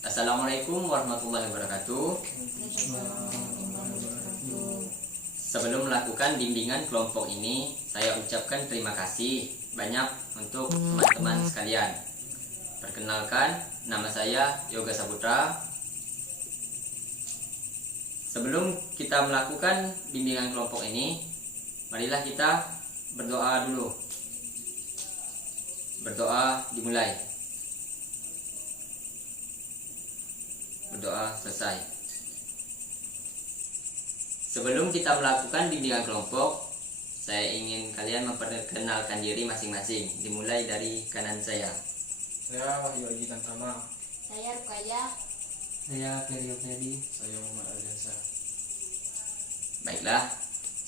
Assalamualaikum warahmatullahi wabarakatuh. Sebelum melakukan bimbingan kelompok ini, saya ucapkan terima kasih banyak untuk teman-teman sekalian. Perkenalkan, nama saya Yoga Saputra. Sebelum kita melakukan bimbingan kelompok ini, marilah kita berdoa dulu. Berdoa dimulai. Berdoa selesai. Sebelum kita melakukan bimbingan kelompok, saya ingin kalian memperkenalkan diri masing-masing. Dimulai dari kanan saya. Saya Wahyu Aji Tantama. Saya Rukaya. Saya Ferry Oktedi. Saya Muhammad Aljansa. Baiklah.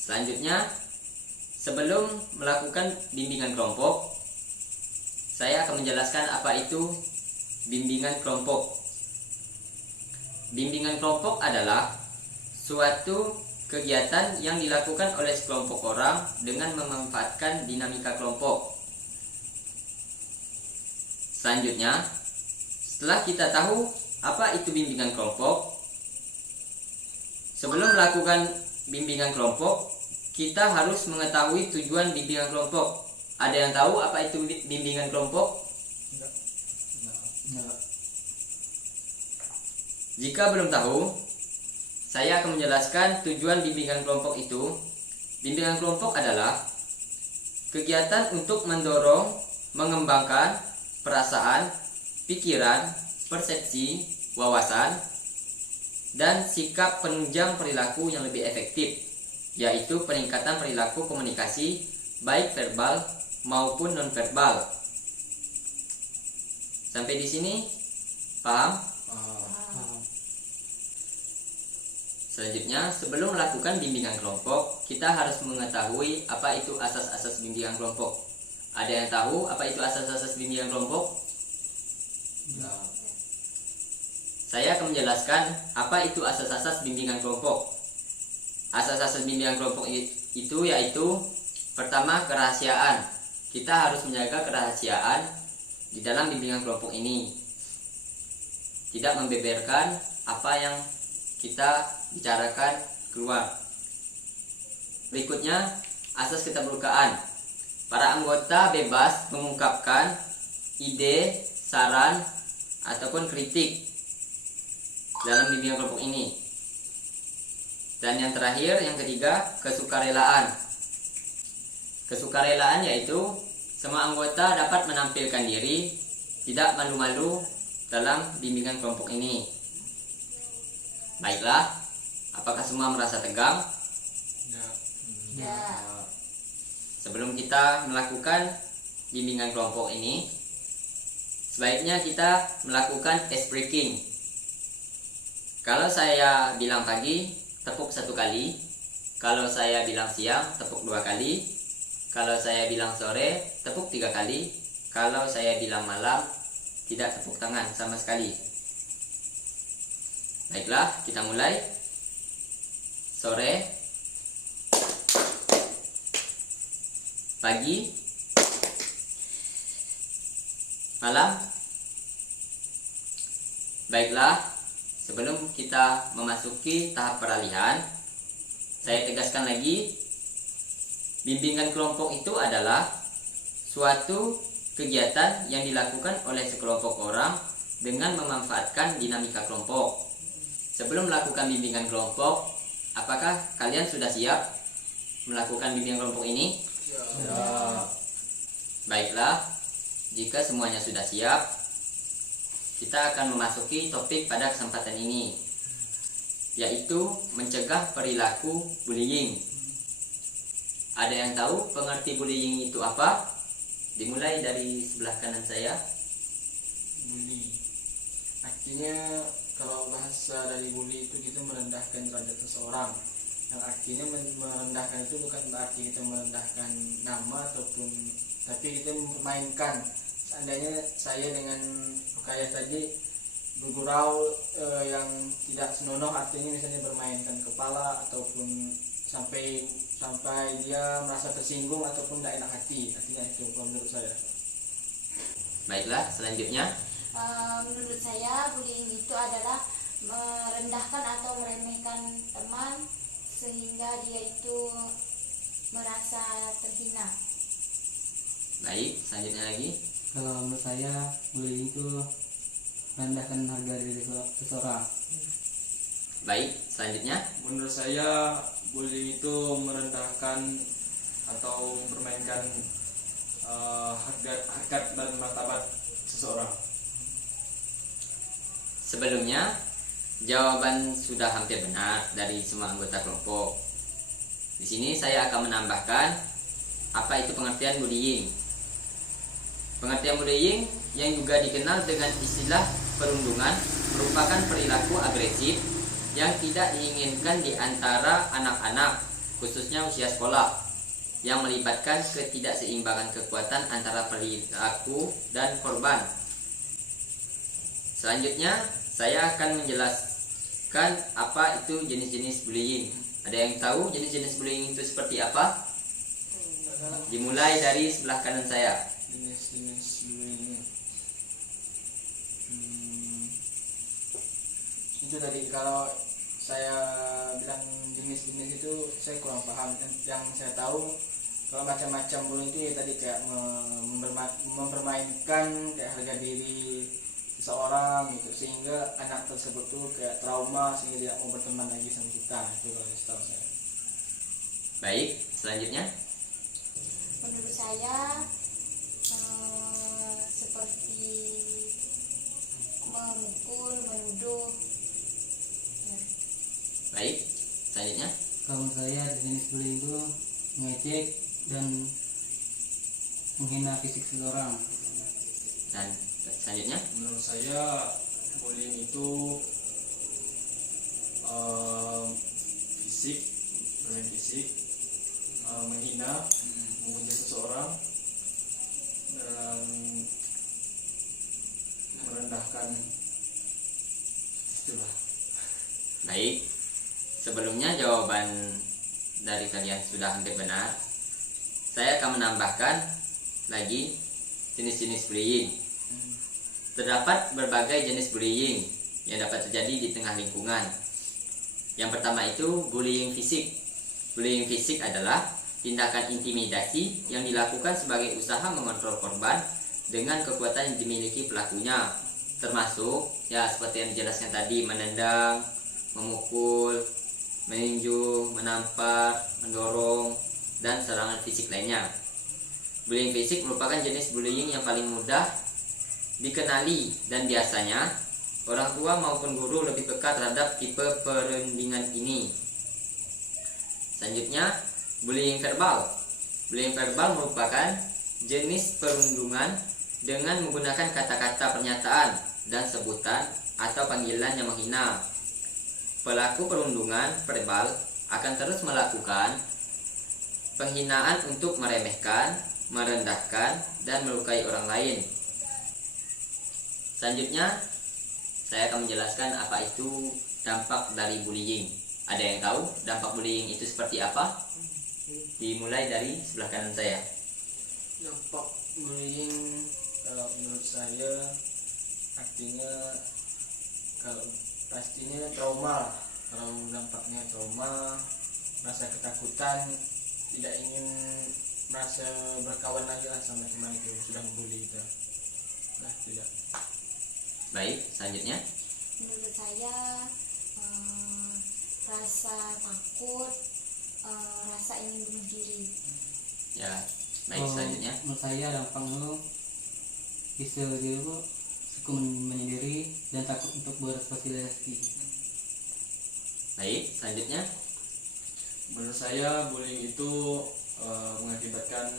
Selanjutnya, sebelum melakukan bimbingan kelompok, saya akan menjelaskan apa itu bimbingan kelompok. Bimbingan kelompok adalah suatu kegiatan yang dilakukan oleh sekelompok orang dengan memanfaatkan dinamika kelompok. Selanjutnya, setelah kita tahu apa itu bimbingan kelompok, sebelum melakukan bimbingan kelompok, kita harus mengetahui tujuan bimbingan kelompok. Ada yang tahu apa itu bimbingan kelompok? Enggak. Jika belum tahu, saya akan menjelaskan tujuan bimbingan kelompok itu. Bimbingan kelompok adalah kegiatan untuk mendorong, mengembangkan perasaan, pikiran, persepsi, wawasan, dan sikap penunjang perilaku yang lebih efektif, yaitu peningkatan perilaku komunikasi baik verbal maupun nonverbal. Sampai di sini paham? Selanjutnya, sebelum melakukan bimbingan kelompok, kita harus mengetahui apa itu asas-asas bimbingan kelompok. Ada yang tahu apa itu asas-asas bimbingan kelompok? Saya akan menjelaskan apa itu asas-asas bimbingan kelompok. Asas-asas bimbingan kelompok itu yaitu pertama, kerahasiaan. Kita harus menjaga kerahasiaan di dalam bimbingan kelompok ini. Tidak membeberkan apa yang kita bicarakan keluar. Berikutnya, asas keterbukaan. Para anggota bebas mengungkapkan ide, saran, ataupun kritik dalam bimbingan kelompok ini. Dan yang terakhir, yang ketiga, kesukarelaan. Kesukarelaan yaitu semua anggota dapat menampilkan diri, tidak malu-malu dalam bimbingan kelompok ini. Baiklah, apakah semua merasa tegang? Ya. Sebelum kita melakukan bimbingan kelompok ini, sebaiknya kita melakukan ice breaking. Kalau saya bilang pagi, tepuk 1 kali. Kalau saya bilang siang, tepuk 2 kali. Kalau saya bilang sore, tepuk 3 kali. Kalau saya bilang malam, tidak tepuk tangan sama sekali. Baiklah, kita mulai. Sore, pagi, malam. Baiklah, sebelum kita memasuki tahap peralihan, saya tegaskan lagi, bimbingan kelompok itu adalah suatu kegiatan yang dilakukan oleh sekelompok orang dengan memanfaatkan dinamika kelompok. Sebelum melakukan bimbingan kelompok, apakah kalian sudah siap melakukan bimbingan kelompok ini? Ya. Baiklah, jika semuanya sudah siap, kita akan memasuki topik pada kesempatan ini, yaitu mencegah perilaku bullying. Ada yang tahu pengerti bullying itu apa? Dimulai dari sebelah kanan saya. Bully. Artinya kalau bahasa dari bully itu kita merendahkan derajat seseorang. Yang artinya merendahkan itu bukan berarti kita merendahkan nama ataupun, tapi kita mempermainkan. Seandainya saya dengan Rukaya tadi bergurau yang tidak senonoh, artinya misalnya bermainkan kepala ataupun sampai dia merasa tersinggung ataupun tidak enak hati, artinya itu kalau menurut saya. Baiklah, selanjutnya Menurut saya bullying itu adalah merendahkan atau meremehkan teman sehingga dia itu merasa terhina. Baik, selanjutnya lagi. Kalau menurut saya bullying itu merendahkan harga diri seseorang. Baik, selanjutnya. Menurut saya bullying itu merendahkan atau mempermainkan harkat dan martabat seseorang. Sebelumnya, jawaban sudah hampir benar dari semua anggota kelompok. Di sini saya akan menambahkan apa itu pengertian bullying. Pengertian bullying yang juga dikenal dengan istilah perundungan merupakan perilaku agresif yang tidak diinginkan di antara anak-anak, khususnya usia sekolah, yang melibatkan ketidakseimbangan kekuatan antara perilaku dan korban. Selanjutnya, saya akan menjelaskan apa itu jenis-jenis bullying. Ada yang tahu jenis-jenis bullying itu seperti apa? Dimulai dari sebelah kanan saya. Jenis-jenis bullying. Itu tadi kalau saya bilang jenis-jenis itu saya kurang paham. Yang saya tahu kalau macam-macam bullying itu ya tadi kayak mempermainkan kayak harga diri seseorang gitu, sehingga anak tersebut tuh kayak trauma sehingga tidak mau berteman lagi sama kita. Itu kalau setahu saya. Baik, selanjutnya. Menurut saya seperti memukul, menuduh. Baik, selanjutnya. Kalau menurut saya jenis bullying itu mengejek dan menghina fisik seseorang. Dan selanjutnya. Menurut saya bullying itu fisik, bermain fisik, menghina, menghina seseorang, dan merendahkan. Itulah. Baik, sebelumnya jawaban dari kalian sudah hampir benar. Saya akan menambahkan lagi jenis-jenis bullying. Terdapat berbagai jenis bullying yang dapat terjadi di tengah lingkungan. Yang pertama itu bullying fisik. Bullying fisik adalah tindakan intimidasi yang dilakukan sebagai usaha mengontrol korban dengan kekuatan yang dimiliki pelakunya, termasuk ya seperti yang dijelaskan tadi, menendang, memukul, meninju, menampar, mendorong, dan serangan fisik lainnya. Bullying fisik merupakan jenis bullying yang paling mudah dikenali dan biasanya orang tua maupun guru lebih peka terhadap tipe perundingan ini. Selanjutnya, bullying verbal. Bullying verbal merupakan jenis perundungan dengan menggunakan kata-kata pernyataan dan sebutan atau panggilan yang menghina. Pelaku perundungan verbal akan terus melakukan penghinaan untuk meremehkan, merendahkan, dan melukai orang lain. Selanjutnya, saya akan menjelaskan apa itu dampak dari bullying. Ada yang tahu dampak bullying itu seperti apa? Dimulai dari sebelah kanan saya. Dampak bullying kalau menurut saya artinya kalau pastinya trauma. Kalau dampaknya trauma, rasa ketakutan, tidak ingin merasa berkawan lagi lah sama teman itu yang sudah membuli kita. Nah, tidak. Baik, selanjutnya. Menurut saya rasa takut, rasa ingin bunuh diri. Ya, baik, selanjutnya. Menurut saya dampaknya bisa dia suka menyendiri dan takut untuk bersosialisasi. Baik, selanjutnya. Menurut saya bullying itu mengakibatkan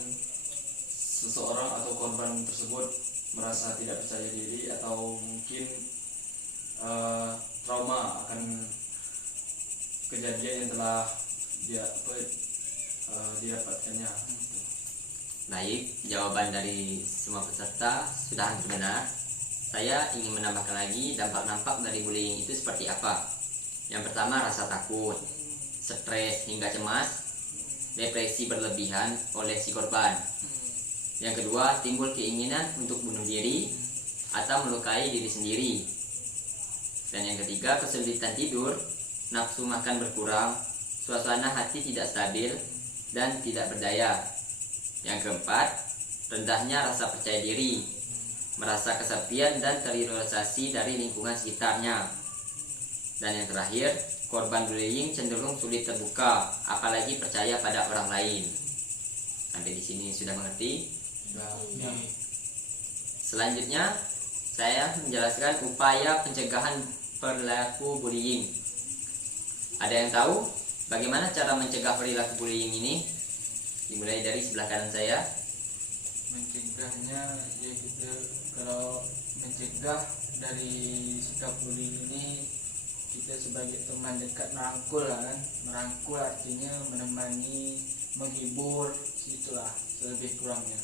seseorang atau korban tersebut merasa tidak percaya diri atau mungkin trauma akan kejadian yang telah didapatkannya. Baik, jawaban dari semua peserta sudah hampir benar. Saya ingin menambahkan lagi dampak-dampak dari bullying itu seperti apa. Yang pertama, rasa takut, stres hingga cemas, depresi berlebihan oleh si korban. Yang kedua, timbul keinginan untuk bunuh diri, atau melukai diri sendiri. Dan yang ketiga, kesulitan tidur, nafsu makan berkurang, suasana hati tidak stabil, dan tidak berdaya. Yang keempat, rendahnya rasa percaya diri, merasa kesepian dan teririsasi dari lingkungan sekitarnya. Dan yang terakhir, korban bullying cenderung sulit terbuka, apalagi percaya pada orang lain. Sampai di sini sudah mengerti? Ya. Selanjutnya, saya menjelaskan upaya pencegahan perilaku bullying. Ada yang tahu bagaimana cara mencegah perilaku bullying ini? Dimulai dari sebelah kanan saya. Mencegahnya ya kita, kalau mencegah dari sikap bullying ini, kita sebagai teman dekat merangkul lah kan. Merangkul artinya menemani, menghibur, itulah lebih kurangnya.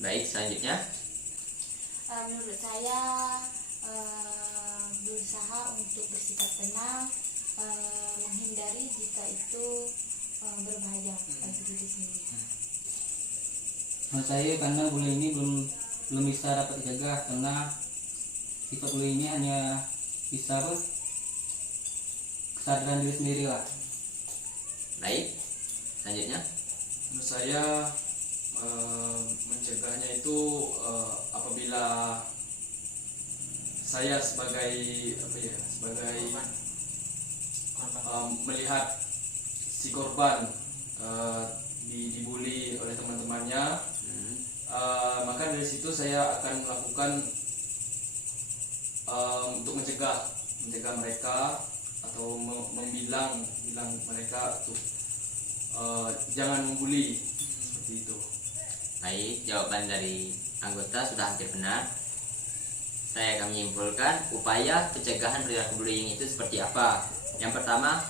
Baik, selanjutnya. Menurut saya berusaha untuk bersikap tenang, menghindari jika itu berbahaya bagi diri sendiri. Menurut saya karena bullying ini belum bisa dapat dijaga, karena sifat bullying ini hanya bisa kesadaran diri sendiri lah. Baik, selanjutnya. Menurut saya mencegahnya itu apabila saya sebagai melihat si korban dibully oleh teman-temannya, maka dari situ saya akan melakukan untuk mencegah mereka atau membilang mereka untuk jangan membuli, seperti itu. Baik, jawaban dari anggota sudah hampir benar. Saya akan menyimpulkan upaya pencegahan perilaku bullying itu seperti apa. Yang pertama,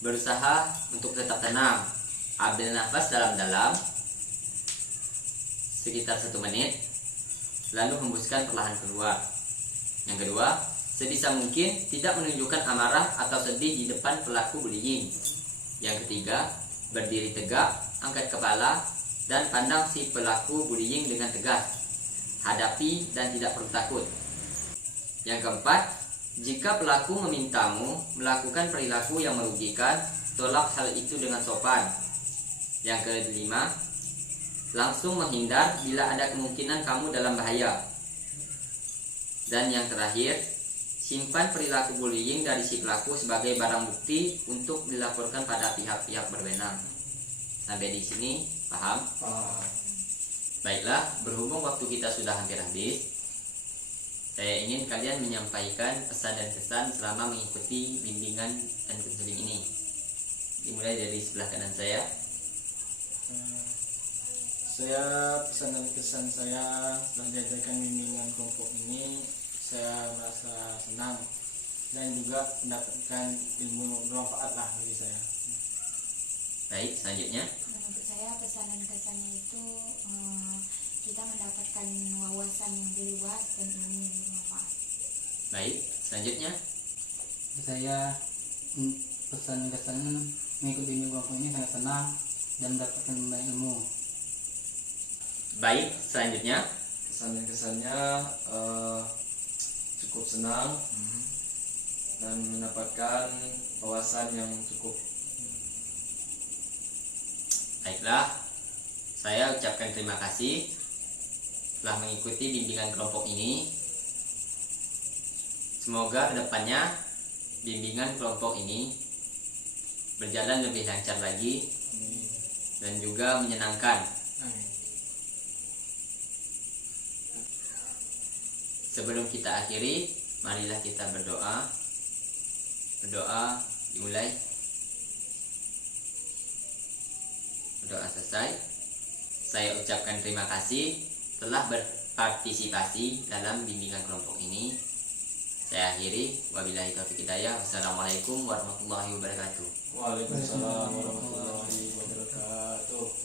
berusaha untuk tetap tenang. Ambil nafas dalam-dalam sekitar 1 menit, lalu hembuskan perlahan keluar. Yang kedua, sebisa mungkin tidak menunjukkan amarah atau sedih di depan pelaku bullying. Yang ketiga, berdiri tegak, angkat kepala, dan pandang si pelaku bullying dengan tegas. Hadapi dan tidak perlu takut. Yang keempat, jika pelaku memintamu melakukan perilaku yang merugikan, tolak hal itu dengan sopan. Yang kelima, langsung menghindar bila ada kemungkinan kamu dalam bahaya. Dan yang terakhir, simpan perilaku bullying dari si pelaku sebagai barang bukti untuk dilaporkan pada pihak-pihak berwenang. Sampai di sini paham? Baiklah, berhubung waktu kita sudah hampir habis, saya ingin kalian menyampaikan pesan dan kesan selama mengikuti bimbingan dan konseling ini. Dimulai dari sebelah kanan saya. Saya pesan dan kesan saya setelah diajarkan bimbingan kelompok ini, saya merasa senang dan juga mendapatkan ilmu bermanfaat lah bagi saya. Baik, selanjutnya. Menurut saya pesan dan kesannya itu kita mendapatkan wawasan yang lebih luas dan ilmu yang bermanfaat. Baik, selanjutnya. Saya pesan kesan mengikuti bimbingan kelompok ini sangat senang dan mendapatkan banyak ilmu. Baik, selanjutnya. Kesan dan kesannya cukup senang dan mendapatkan wawasan yang cukup. Baiklah, saya ucapkan terima kasih telah mengikuti bimbingan kelompok ini. Semoga kedepannya bimbingan kelompok ini berjalan lebih lancar lagi dan juga menyenangkan. Amin. Sebelum kita akhiri, marilah kita berdoa. Berdoa dimulai. Berdoa selesai. Saya ucapkan terima kasih telah berpartisipasi dalam bimbingan kelompok ini. Saya akhiri. Wabillahi taufiq hidayah. Wassalamualaikum warahmatullahi wabarakatuh. Waalaikumsalam warahmatullahi wabarakatuh.